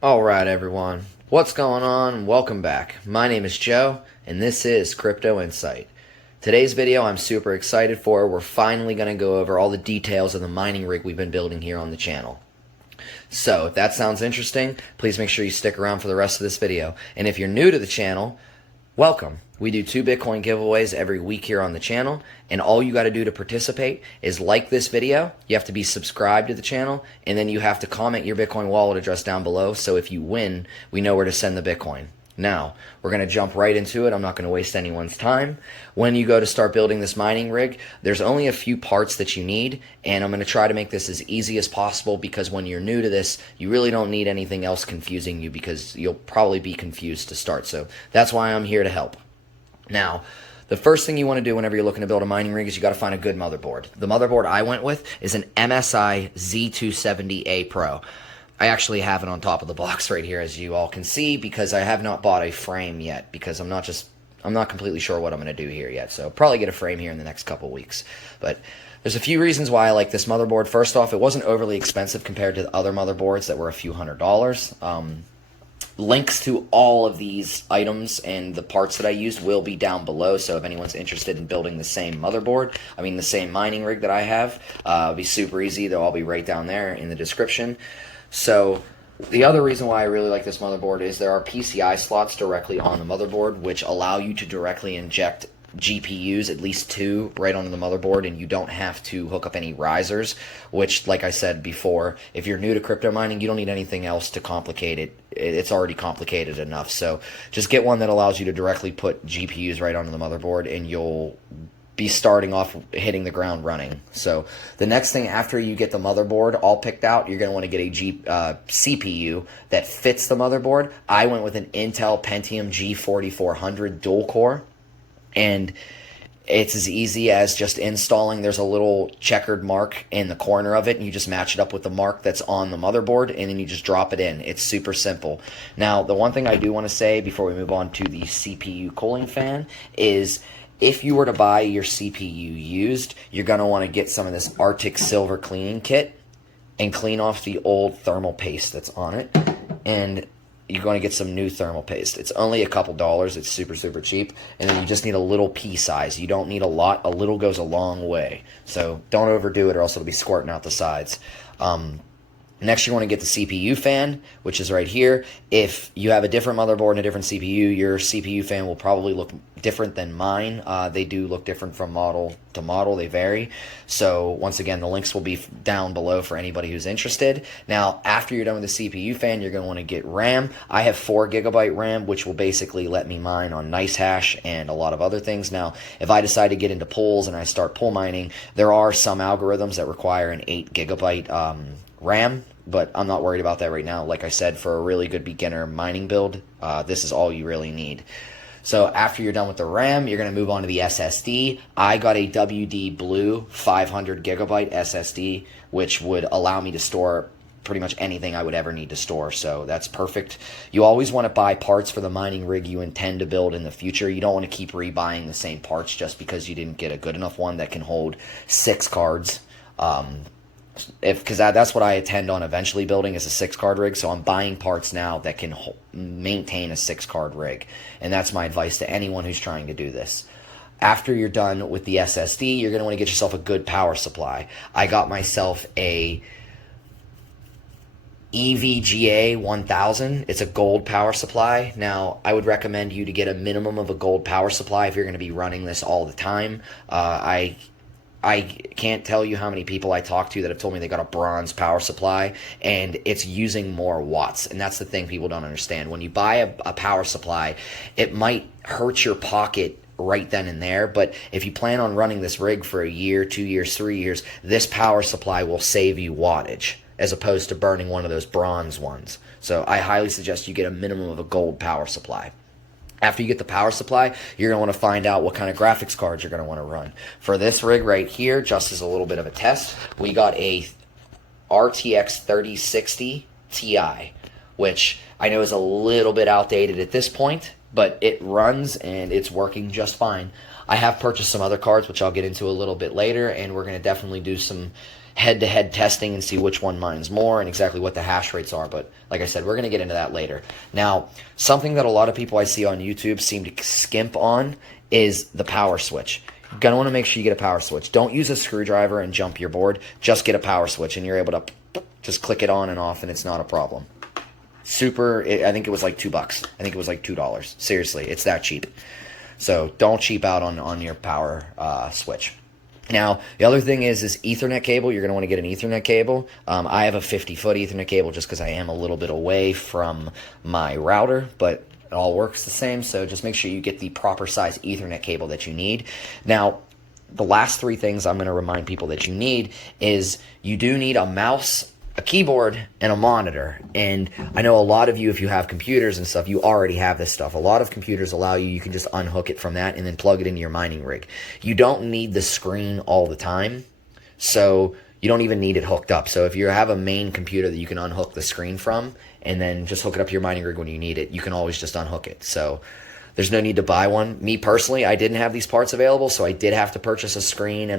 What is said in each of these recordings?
Alright everyone, what's going on? Welcome back. My name is Joe, and this is Crypto Insight. Today's video I'm super excited for. We're finally going to go over all the details of the mining rig we've been building here on the channel. So if that sounds interesting, please make sure you stick around for the rest of this video. And if you're new to the channel, welcome. We do 2 Bitcoin giveaways every week here on the channel, and all you got to do to participate is like this video, you have to be subscribed to the channel, and then you have to comment your Bitcoin wallet address down below, so if you win, we know where to send the Bitcoin. Now, we're going to jump right into it. I'm not going to waste anyone's time. When you go to start building this mining rig, there's only a few parts that you need, and I'm going to try to make this as easy as possible because when you're new to this, you really don't need anything else confusing you because you'll probably be confused to start. So that's why I'm here to help. Now, the first thing you want to do whenever you're looking to build a mining rig is you got to find a good motherboard. The motherboard I went with is an MSI Z270A Pro. I actually have it on top of the box right here, as you all can see, because I have not bought a frame yet, because I'm not completely sure what I'm going to do here yet. So I'll probably get a frame here in the next couple weeks. But there's a few reasons why I like this motherboard. First off, it wasn't overly expensive compared to the other motherboards that were a few $100s. Links to all of these items and the parts that I used will be down below, so if anyone's interested in building the same motherboard, the same mining rig that I have, it'll be super easy. They'll all be right down there in the description. So the other reason why I really like this motherboard is there are PCI slots directly on the motherboard, which allow you to directly inject GPUs, at least 2, right onto the motherboard, and you don't have to hook up any risers, which, like I said before, if you're new to crypto mining, you don't need anything else to complicate it. It's already complicated enough. So just get one that allows you to directly put GPUs right onto the motherboard, and you'll be starting off hitting the ground running. So the next thing after you get the motherboard all picked out, you're going to want to get a CPU that fits the motherboard. I went with an Intel Pentium G4400 dual core. And it's as easy as just installing. There's a little checkered mark in the corner of it, and you just match it up with the mark that's on the motherboard, and then you just drop it in. It's super simple. Now, the one thing I do want to say before we move on to the CPU cooling fan is if you were to buy your CPU used, you're going to want to get some of this RTX silver cleaning kit and clean off the old thermal paste that's on it. And you're going to get some new thermal paste. It's only a couple dollars. It's super, super cheap. And then you just need a little pea size. You don't need a lot. A little goes a long way. So don't overdo it or else it'll be squirting out the sides. Next, you want to get the CPU fan, which is right here. If you have a different motherboard and a different CPU, your CPU fan will probably look different than mine. They do look different from model to model. They vary. So once again, the links will be down below for anybody who's interested. Now, after you're done with the CPU fan, you're going to want to get RAM. I have 4GB RAM, which will basically let me mine on NiceHash and a lot of other things. Now, if I decide to get into pools and I start pool mining, there are some algorithms that require an 8GB RAM, but I'm not worried about that right now. Like I said, for a really good beginner mining build, this is all you really need. So after you're done with the RAM, you're going to move on to the SSD. I got a WD Blue 500GB SSD, which would allow me to store pretty much anything I would ever need to store, so that's perfect. You always want to buy parts for the mining rig you intend to build in the future. You don't want to keep rebuying the same parts just because you didn't get a good enough one that can hold 6 cards. Because that's what I intend on eventually building is a 6-card rig, so I'm buying parts now that can maintain a 6-card rig, and that's my advice to anyone who's trying to do this. After you're done with the SSD, you're going to want to get yourself a good power supply. I got myself a EVGA 1000. It's a gold power supply. Now, I would recommend you to get a minimum of a gold power supply if you're going to be running this all the time. I can't tell you how many people I talk to that have told me they got a bronze power supply and it's using more watts. And that's the thing people don't understand. When you buy a power supply, it might hurt your pocket right then and there, but if you plan on running this rig for a year, 2 years, 3 years, this power supply will save you wattage as opposed to burning one of those bronze ones. So I highly suggest you get a minimum of a gold power supply. After you get the power supply, you're going to want to find out what kind of graphics cards you're going to want to run. For this rig right here, just as a little bit of a test, we got a RTX 3060 Ti, which I know is a little bit outdated at this point, but it runs and it's working just fine. I have purchased some other cards, which I'll get into a little bit later, and we're going to definitely do some head-to-head testing and see which one mines more and exactly what the hash rates are. But like I said, we're going to get into that later. Now, something that a lot of people I see on YouTube seem to skimp on is the power switch. You're going to want to make sure you get a power switch. Don't use a screwdriver and jump your board. Just get a power switch, and you're able to just click it on and off, and it's not a problem. I think it was like $2. I think it was like $2. Seriously, it's that cheap. So don't cheap out on your power switch. Now, the other thing is Ethernet cable. You're going to want to get an Ethernet cable. I have a 50-foot Ethernet cable just because I am a little bit away from my router, but it all works the same. So just make sure you get the proper size Ethernet cable that you need. Now, the last three things I'm going to remind people that you need is you do need a mouse, a keyboard, and a monitor. And I know a lot of you, if you have computers and stuff, you already have this stuff. A lot of computers allow you can just unhook it from that and then plug it into your mining rig. You don't need the screen all the time, so you don't even need it hooked up. So if you have a main computer that you can unhook the screen from and then just hook it up to your mining rig when you need it, you can always just unhook it. So there's no need to buy one. Me personally, I didn't have these parts available, so I did have to purchase a screen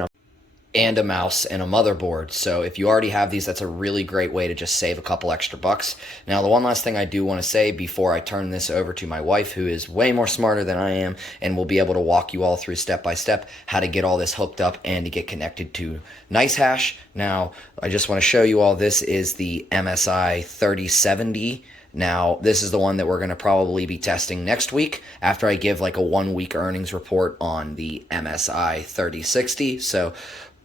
and a mouse and a motherboard. So if you already have these, that's a really great way to just save a couple extra bucks. Now, the one last thing I do want to say before I turn this over to my wife, who is way more smarter than I am and will be able to walk you all through step by step how to get all this hooked up and to get connected to NiceHash. Now, I just want to show you all, this is the MSI 3070. Now, this is the one that we're going to probably be testing next week after I give like a 1-week earnings report on the MSI 3060. So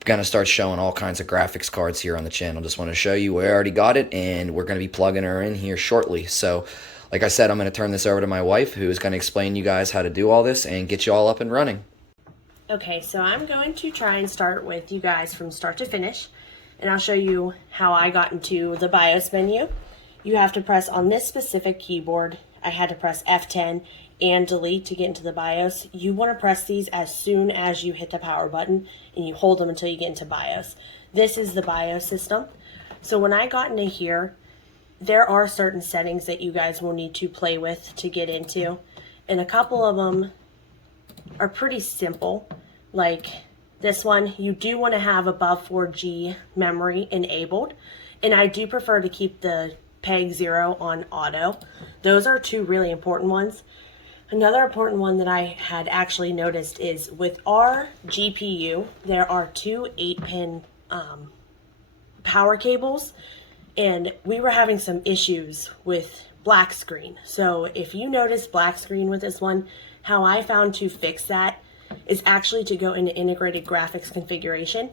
going to start showing all kinds of graphics cards here on the channel. Just want to show you we already got it, and we're going to be plugging her in here shortly. So like I said, I'm going to turn this over to my wife, who is going to explain you guys how to do all this and get you all up and running. Okay, so I'm going to try and start with you guys from start to finish, and I'll show you how I got into the BIOS menu. You have to press on this specific keyboard. I had to press F10 and delete to get into the BIOS. You want to press these as soon as you hit the power button, and you hold them until you get into BIOS. This is the BIOS system. So when I got into here, there are certain settings that you guys will need to play with to get into, and a couple of them are pretty simple. Like this one, you do want to have above 4G memory enabled, and I do prefer to keep the peg 0 on auto. Those are two really important ones. Another important one that I had actually noticed is with our GPU, there are two 8-pin power cables, and we were having some issues with black screen. So if you notice black screen with this one, how I found to fix that is actually to go into integrated graphics configuration.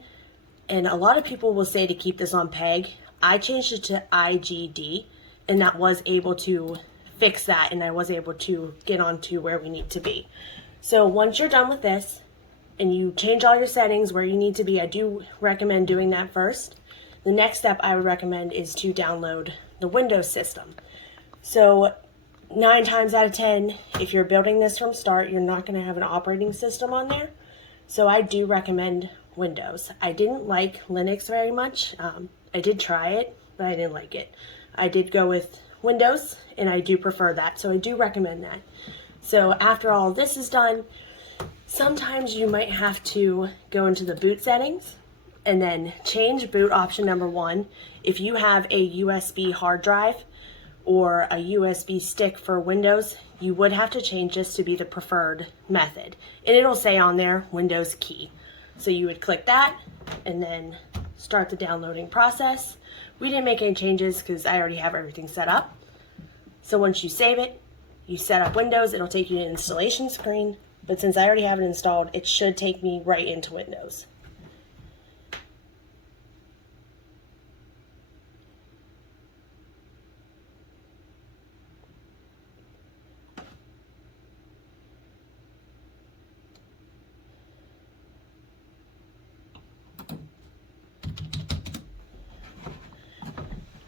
And a lot of people will say to keep this on PEG. I changed it to IGD, and that was able to fix that, and I was able to get on to where we need to be. So once you're done with this and you change all your settings where you need to be, I do recommend doing that first. The next step I would recommend is to download the Windows system. So 9 times out of 10, if you're building this from start, you're not going to have an operating system on there. So I do recommend Windows. I didn't like Linux very much. I did try it, but I didn't like it. I did go with Windows, and I do prefer that, so I do recommend that. So after all this is done, sometimes you might have to go into the boot settings and then change boot option number 1. If you have a USB hard drive or a USB stick for Windows, you would have to change this to be the preferred method. And it'll say on there, Windows key. So you would click that and then start the downloading process. We didn't make any changes because I already have everything set up. So once you save it, you set up Windows, it'll take you to the installation screen. But since I already have it installed, it should take me right into Windows.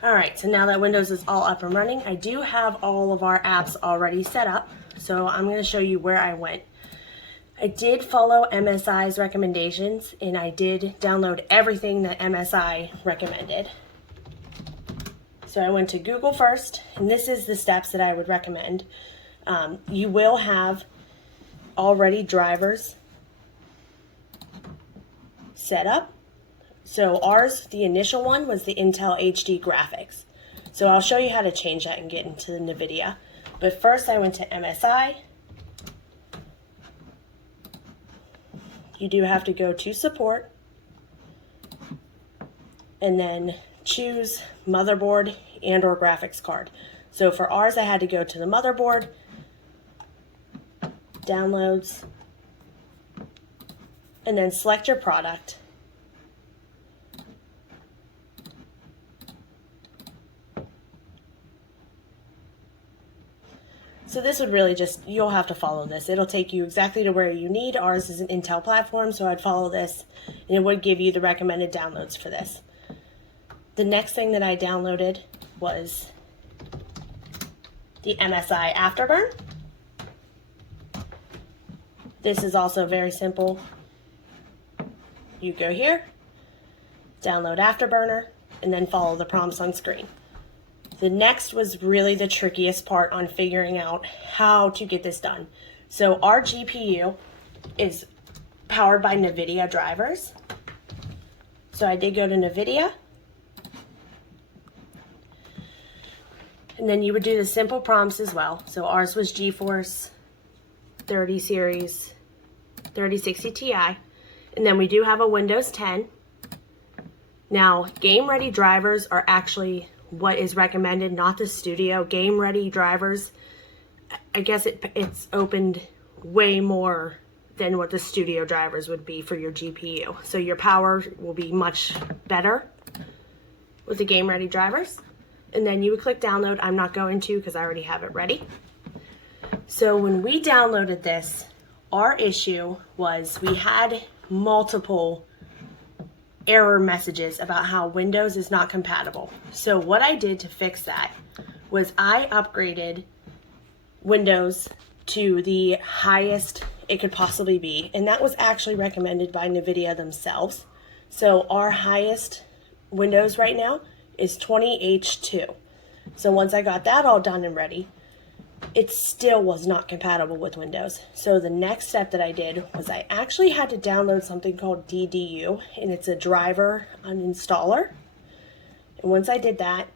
Alright, so now that Windows is all up and running, I do have all of our apps already set up. So I'm going to show you where I went. I did follow MSI's recommendations, and I did download everything that MSI recommended. So I went to Google first, and this is the steps that I would recommend. You will have already drivers set up. So ours, the initial one, was the Intel HD graphics. So I'll show you how to change that and get into the NVIDIA. But first I went to MSI. You do have to go to support and then choose motherboard and or graphics card. So for ours, I had to go to the motherboard, downloads, and then select your product. So this would really just, you'll have to follow this. It'll take you exactly to where you need. Ours is an Intel platform, so I'd follow this, and it would give you the recommended downloads for this. The next thing that I downloaded was the MSI Afterburn. This is also very simple. You go here, download Afterburner, and then follow the prompts on screen. The next was really the trickiest part on figuring out how to get this done. So our GPU is powered by NVIDIA drivers. So I did go to NVIDIA. And then you would do the simple prompts as well. So ours was Geforce 30 series, 3060 Ti. And then we do have a Windows 10. Now, game ready drivers are actually what is recommended, not the studio. Game ready drivers, I guess it's opened way more than what the studio drivers would be for your GPU. So your power will be much better with the game ready drivers. And then you would click download. I'm not going to because I already have it ready. So when we downloaded this, our issue was we had multiple error messages about how Windows is not compatible. So what I did to fix that was I upgraded Windows to the highest it could possibly be, and that was actually recommended by NVIDIA themselves. So our highest Windows right now is 20H2. So once I got that all done and ready, it still was not compatible with Windows. So the next step that I did was I actually had to download something called DDU, and it's a driver uninstaller. And once I did that,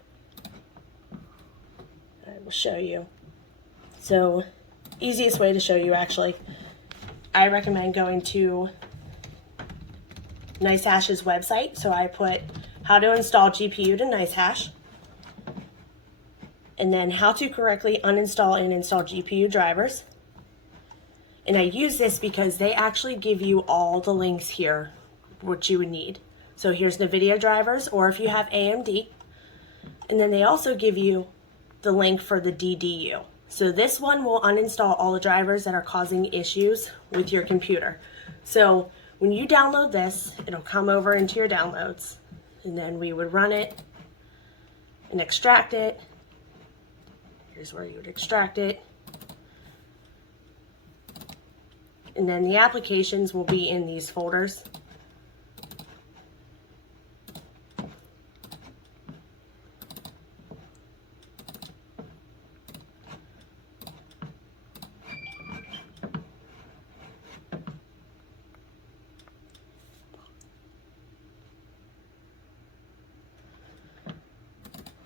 I will show you. So easiest way to show you, actually, I recommend going to NiceHash's website. So I put how to install GPU to NiceHash, and then how to correctly uninstall and install GPU drivers. And I use this because they actually give you all the links here, what you would need. So here's NVIDIA drivers, or if you have AMD. And then they also give you the link for the DDU. So this one will uninstall all the drivers that are causing issues with your computer. So when you download this, it'll come over into your downloads, and then we would run it and extract it. Here's where you would extract it. And then the applications will be in these folders.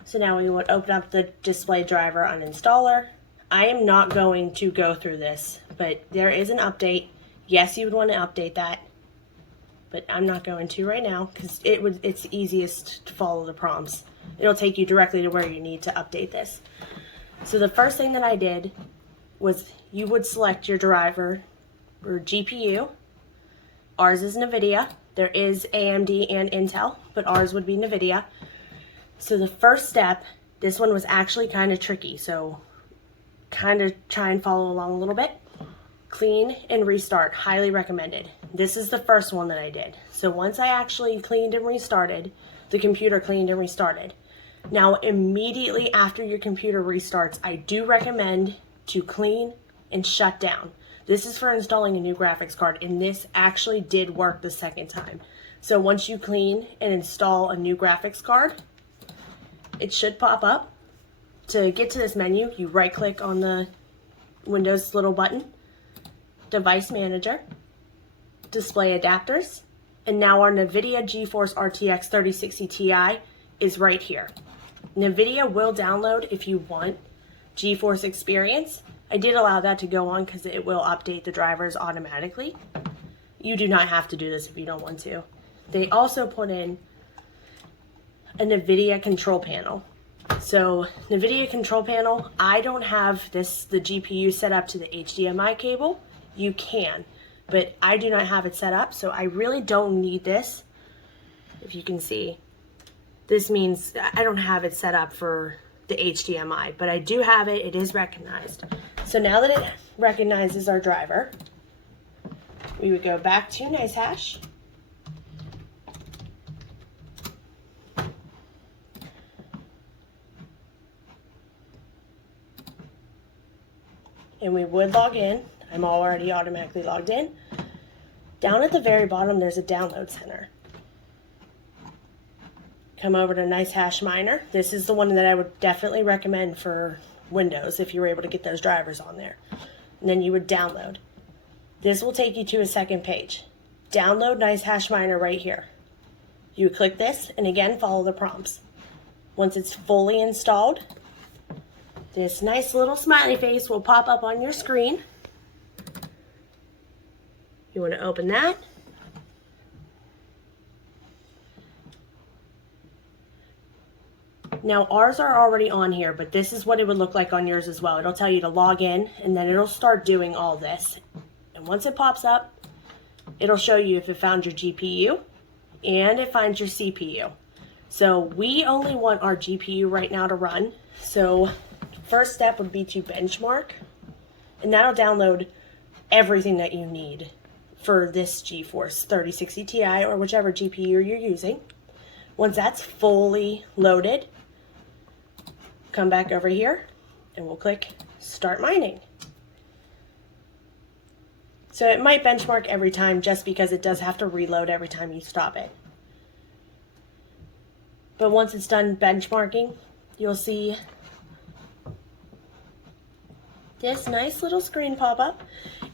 So now we would open up the display driver uninstaller. I am not going to go through this, but there is an update. Yes, you would want to update that, but I'm not going to right now because it's easiest to follow the prompts. It'll take you directly to where you need to update this. So the first thing that I did was you would select your driver or GPU. Ours is NVIDIA. There is AMD and Intel, but ours would be NVIDIA. So the first step, this one was actually kind of tricky, so kind of try and follow along a little bit. Clean and restart, highly recommended. This is the first one that I did. So once I actually cleaned and restarted, the computer cleaned and restarted. Now immediately after your computer restarts, I do recommend to clean and shut down. This is for installing a new graphics card, and this actually did work the second time. So once you clean and install a new graphics card, it should pop up. To get to this menu, you right click on the Windows little button, Device Manager, Display Adapters, And now our NVIDIA Geforce RTX 3060 Ti is right here. NVIDIA will download if you want Geforce Experience. I did allow that to go on because it will update the drivers automatically. You do not have to do this if you don't want to. They also put in a NVIDIA control panel. So NVIDIA control panel, I don't have the GPU set up to the HDMI cable. You can, but I do not have it set up, so I really don't need this. If you can see, this means I don't have it set up for the HDMI, but I do have it. It is recognized. So now that it recognizes our driver, we would go back to NiceHash. And we would log in. I'm already automatically logged in. Down at the very bottom, there's a download center. Come over to NiceHash Miner. This is the one that I would definitely recommend for Windows if you were able to get those drivers on there. And then you would download. This will take you to a second page. Download NiceHash Miner right here. You click this and again follow the prompts. Once it's fully installed, this nice little smiley face will pop up on your screen. You want to open that. Now ours are already on here, but this is what it would look like on yours as well. It'll tell you to log in and then it'll start doing all this. And once it pops up, it'll show you if it found your GPU and it finds your CPU. So we only want our GPU right now to run. So first step would be to benchmark, and that'll download everything that you need for this Geforce 3060 Ti or whichever GPU you're using. Once that's fully loaded, come back over here and we'll click Start Mining. So it might benchmark every time just because it does have to reload every time you stop it. But once it's done benchmarking, you'll see this nice little screen pop up,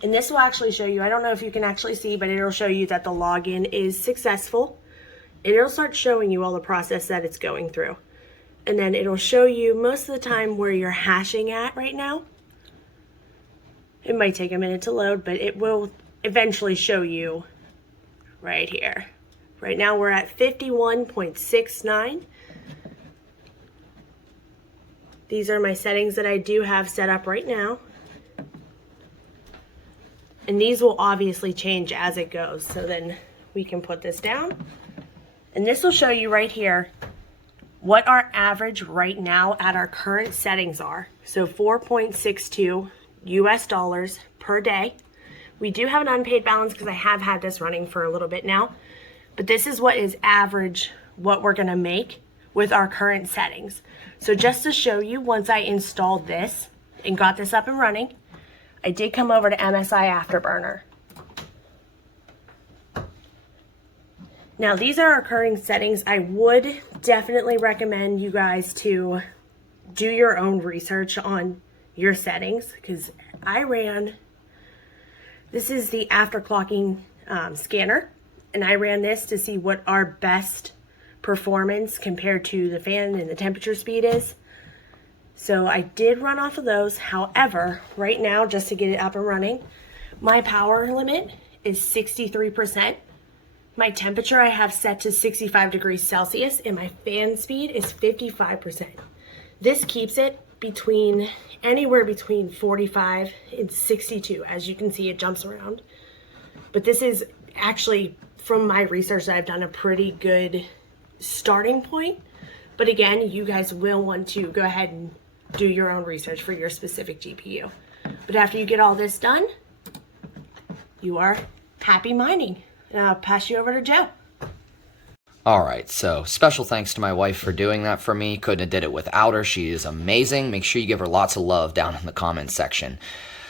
and this will actually show you, I don't know if you can actually see, but it'll show you that the login is successful, and it'll start showing you all the process that it's going through. And then it'll show you most of the time where you're hashing at right now. It might take a minute to load, but it will eventually show you right here. Right now we're at 51.69. These are my settings that I do have set up right now. And these will obviously change as it goes. So then we can put this down. And this will show you right here what our average right now at our current settings are. So 4.62 US dollars per day. We do have an unpaid balance because I have had this running for a little bit now. But this is what is average, what we're going to make with our current settings. So just to show you, once I installed this and got this up and running, I did come over to MSI Afterburner. Now these are our current settings. I would definitely recommend you guys to do your own research on your settings, because I ran, this is the afterclocking scanner, and I ran this to see what our best performance compared to the fan and the temperature speed is. So I did run off of those. However, right now, just to get it up and running, my power limit is 63%. My temperature I have set to 65 degrees Celsius, and my fan speed is 55%. This keeps it between anywhere between 45 and 62. As you can see, it jumps around. But this is actually, from my research that I've done, a pretty good starting point. But again, you guys will want to go ahead and do your own research for your specific GPU. But after you get all this done, you are happy mining. And I'll pass you over to Joe. Alright, so special thanks to my wife for doing that for me. Couldn't have did it without her. She is amazing. Make sure you give her lots of love down in the comments section.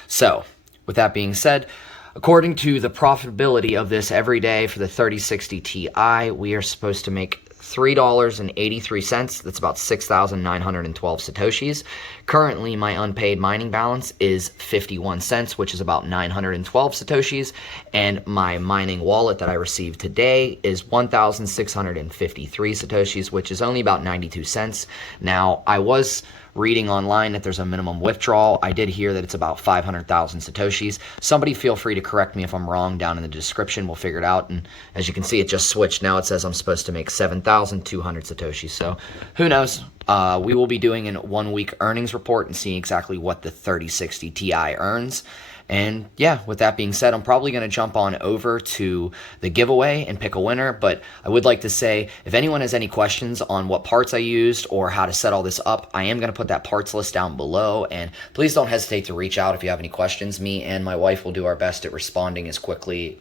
So, with that being said, according to the profitability of this every day for the 3060 Ti, we are supposed to make $3.83. That's about 6,912 Satoshis. Currently, my unpaid mining balance is 51 cents, which is about 912 Satoshis. And my mining wallet that I received today is 1,653 Satoshis, which is only about 92 cents. Now, I was reading online that there's a minimum withdrawal. I did hear that it's about 500,000 Satoshis. Somebody feel free to correct me if I'm wrong down in the description. We'll figure it out. And as you can see, it just switched. Now it says I'm supposed to make 7,200 Satoshis. So who knows? We will be doing a 1 week earnings report and seeing exactly what the 3060 Ti earns. And yeah, with that being said, I'm probably going to jump on over to the giveaway and pick a winner. But I would like to say, if anyone has any questions on what parts I used or how to set all this up, I am going to put that parts list down below. And please don't hesitate to reach out if you have any questions. Me and my wife will do our best at responding as quickly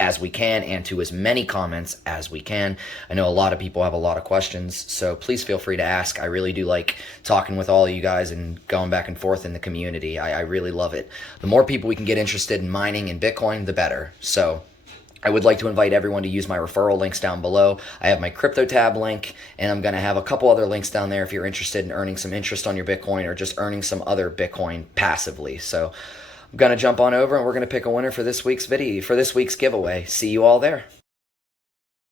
as we can and to as many comments as we can. I know a lot of people have a lot of questions, so please feel free to ask. I really do like talking with all of you guys and going back and forth in the community. I really love it. The more people we can get interested in mining and Bitcoin, the better. So I would like to invite everyone to use my referral links down below. I have my CryptoTab link, and I'm going to have a couple other links down there if you're interested in earning some interest on your Bitcoin or just earning some other Bitcoin passively. So I'm going to jump on over and we're going to pick a winner for this week's video, for this week's giveaway. See you all there.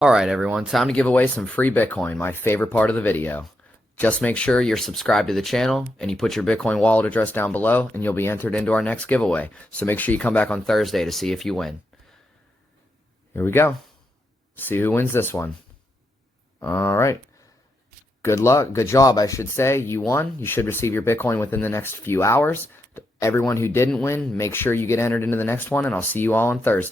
All right, everyone, time to give away some free Bitcoin, my favorite part of the video. Just make sure you're subscribed to the channel and you put your Bitcoin wallet address down below and you'll be entered into our next giveaway. So make sure you come back on Thursday to see if you win. Here we go. See who wins this one. All right. Good luck. Good job, I should say. You won. You should receive your Bitcoin within the next few hours. Everyone who didn't win, make sure you get entered into the next one, and I'll see you all on Thursday.